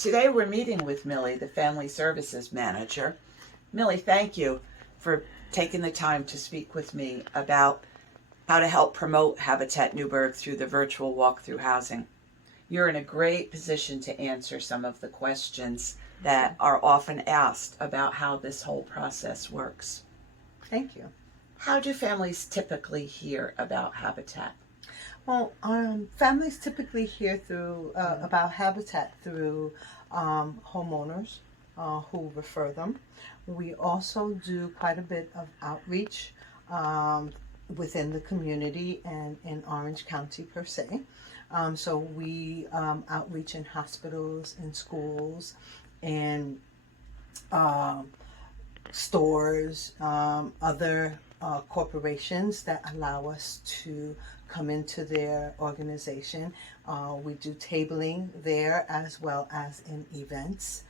Today we're meeting with Millie, the Family Services Manager. Millie, thank you for taking the time to speak with me about how to help promote Habitat Newburgh through the virtual walkthrough housing. You're in a great position to answer some of the questions that are often asked about how this whole process works. Thank you. How do families typically hear about Habitat? Well, families typically hear through about Habitat through homeowners who refer them. We also do quite a bit of outreach within the community and in Orange County per se. So we outreach in hospitals, in schools, and stores, other corporations that allow us to come into their organization. We do tabling there as well as in events.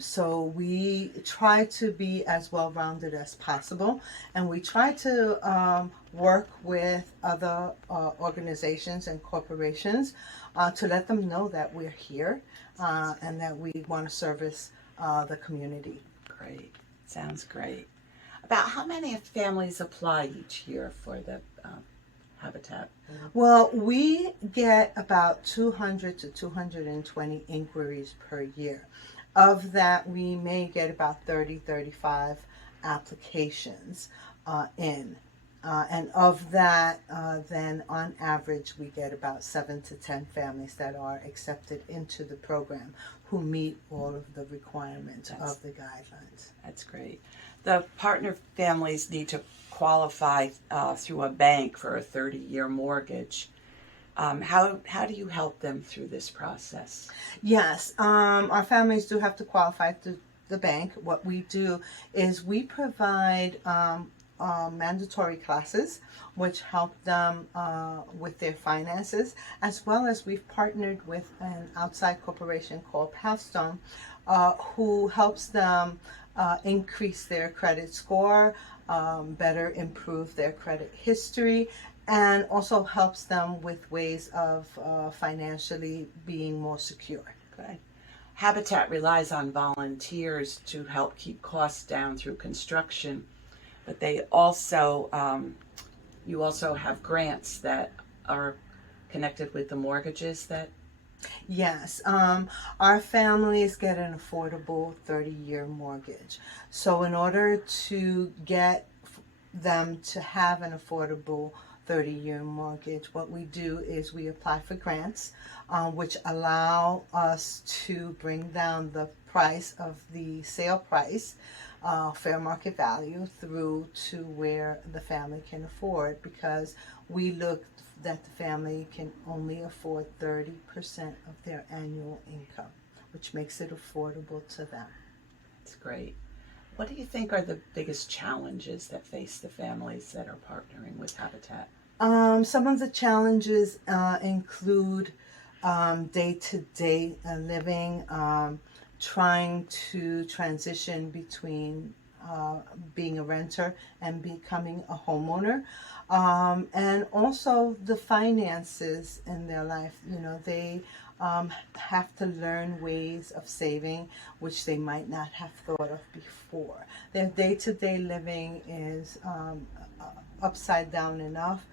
So we try to be as well-rounded as possible, and we try to work with other organizations and corporations to let them know that we're here and that we want to service the community. Great. Sounds great. About how many families apply each year for the Habitat? Well, we get about 200 to 220 inquiries per year. Of that, we may get about 35 applications in. And of that, then on average, we get about 7 to 10 families that are accepted into the program who meet all of the requirements of the guidelines. That's great. The partner families need to qualify through a bank for a 30-year mortgage. How do you help them through this process? Yes, our families do have to qualify through the bank. What we do is we provide mandatory classes which help them with their finances, as well as we've partnered with an outside corporation called Pathstone who helps them increase their credit score, better improve their credit history, and also helps them with ways of financially being more secure. Okay. Habitat relies on volunteers to help keep costs down through construction, but they also, you also have grants that are connected with the mortgages that... Yes, our families get an affordable 30-year mortgage. So in order to get them to have an affordable 30-year mortgage, what we do is we apply for grants, which allow us to bring down the price of the sale price, fair market value, through to where the family can afford, because we look that the family can only afford 30% of their annual income, which makes it affordable to them. That's great. What do you think are the biggest challenges that face the families that are partnering with Habitat? Some of the challenges include day-to-day living, trying to transition between being a renter and becoming a homeowner, and also the finances in their life. You know, they have to learn ways of saving which they might not have thought of before. Their day-to-day living is upside down enough.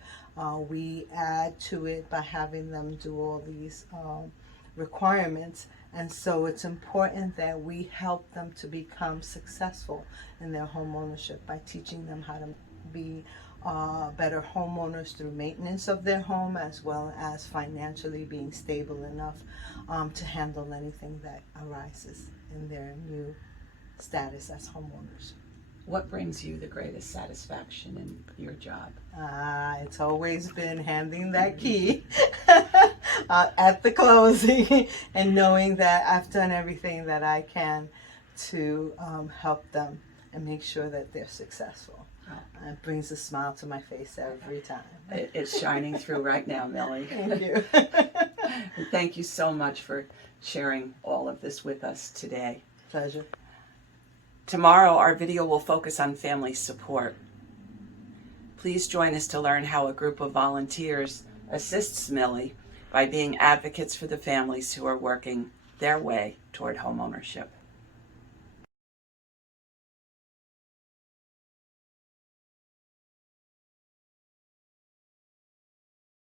We add to it by having them do all these requirements, and so it's important that we help them to become successful in their home ownership by teaching them how to be better homeowners through maintenance of their home, as well as financially being stable enough to handle anything that arises in their new status as homeowners. What brings you the greatest satisfaction in your job? It's always been handing that key at the closing and knowing that I've done everything that I can to help them and make sure that they're successful. It brings a smile to my face every time. It's shining through right now, Millie. Thank you. And thank you so much for sharing all of this with us today. Pleasure. Tomorrow, our video will focus on family support. Please join us to learn how a group of volunteers assists Millie by being advocates for the families who are working their way toward homeownership.